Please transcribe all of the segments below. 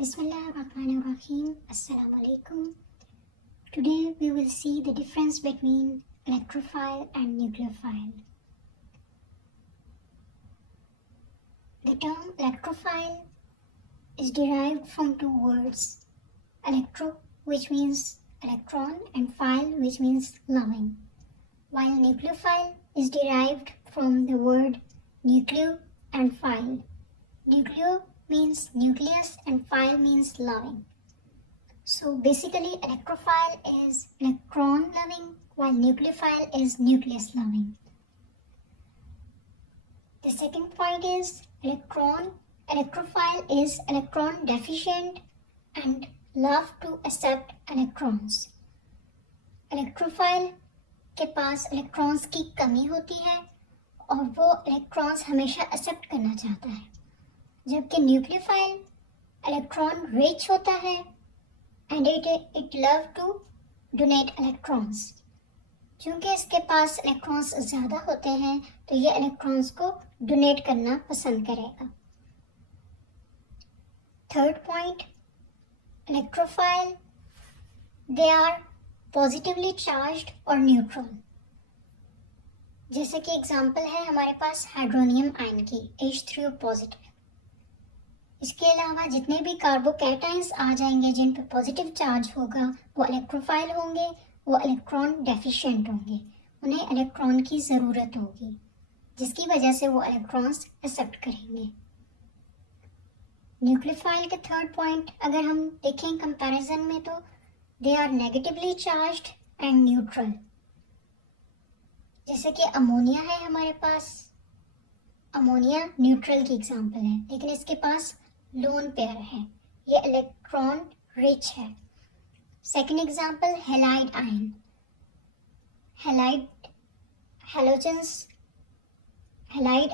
Bismillahirrahmanirrahim. Assalamu alaikum. Today we will see the difference between electrophile and nucleophile. The term electrophile is derived from two words, electro, which means electron, and phile, which means loving, while nucleophile is derived from the word nucleo and phile. Nucleo means nucleus and phile means loving. So basically electrophile is electron loving while nucleophile is nucleus loving. The second point is electrophile is electron deficient and love to accept electrons. Electrophile के पास electrons की कमी होती है और वो electrons हमेशा accept करना चाहता है, जबकि न्यूक्लियोफाइल इलेक्ट्रॉन रिच होता है and it love to donate electrons. क्योंकि इसके पास इलेक्ट्रॉन्स ज़्यादा होते हैं तो ये इलेक्ट्रॉन्स को डोनेट करना पसंद करेगा. Third point, electrophile they are positively charged और न्यूट्रल. जैसे कि एग्जांपल है हमारे पास हाइड्रोनियम आयन की H3O पॉजिटिव. इसके अलावा जितने भी कार्बोकैटायंस आ जाएंगे जिन पे पॉजिटिव चार्ज होगा वो इलेक्ट्रोफाइल होंगे, वो इलेक्ट्रॉन डेफिशिएंट होंगे, उन्हें इलेक्ट्रॉन की ज़रूरत होगी जिसकी वजह से वो इलेक्ट्रॉन्स एक्सेप्ट करेंगे. न्यूक्लियोफाइल के थर्ड पॉइंट अगर हम देखें कंपैरिजन में तो they are negatively charged and neutral. जैसे कि अमोनिया है हमारे पास, अमोनिया न्यूट्रल की एग्जांपल है लेकिन इसके पास लोन पेयर है, ये इलेक्ट्रॉन रिच है. Second example halide ion, halide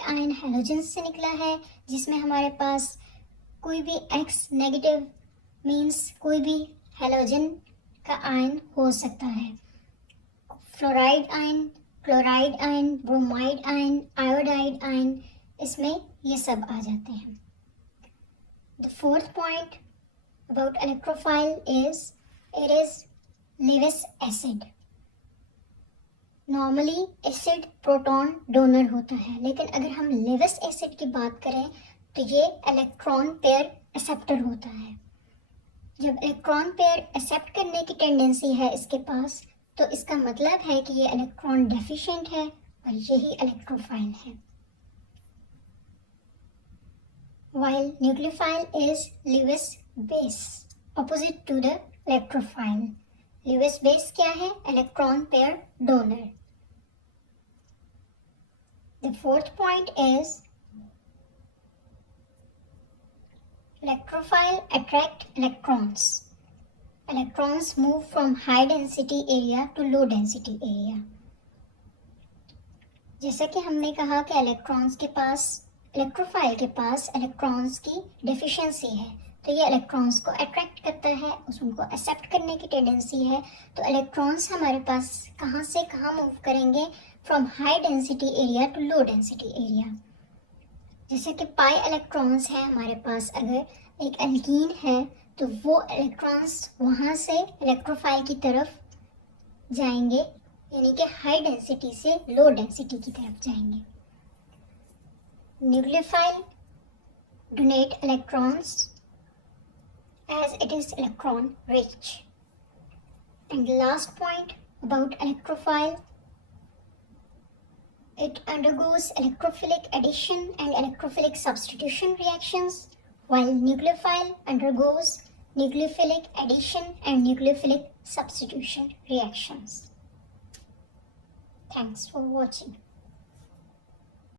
ion halogens से निकला है जिसमें हमारे पास कोई भी X नेगेटिव मींस कोई भी हैलोजन का आयन हो सकता है. Fluoride ion, chloride ion, bromide ion, iodide ion, इसमें ये सब आ जाते हैं. The fourth point about electrophile is it is Lewis acid. Normally acid proton donor होता है लेकिन अगर हम लेविस एसिड की बात करें तो ये इलेक्ट्रॉन पेयर एक्सेप्टर होता है. जब इलेक्ट्रॉन पेयर एक्सेप्ट करने की टेंडेंसी है इसके पास तो इसका मतलब है कि ये इलेक्ट्रॉन डेफिशिएंट है और यही इलेक्ट्रोफाइल है. While nucleophile is Lewis base opposite to the electrophile. Lewis base क्या है? Electron pair donor. The fourth point is electrophile attract electrons. Electrons move from high density area to low density area. जैसा कि हमने कहा कि electrophile के पास electrons की deficiency है तो ये इलेक्ट्रॉन्स को अट्रैक्ट करता है, उनको एक्सेप्ट करने की टेंडेंसी है. तो इलेक्ट्रॉन्स हमारे पास कहाँ से कहाँ मूव करेंगे? From high density area to low density area. जैसे कि पाई इलेक्ट्रॉन्स हैं हमारे पास, अगर एक एल्कीन है तो वो इलेक्ट्रॉन्स वहाँ से इलेक्ट्रोफाइल की तरफ जाएंगे, यानी कि हाई डेंसिटी से लो डेंसिटी की तरफ जाएंगे. Nucleophile donate electrons as it is electron rich. And the last point about electrophile, it undergoes electrophilic addition and electrophilic substitution reactions, while nucleophile undergoes nucleophilic addition and nucleophilic substitution reactions. Thanks for watching.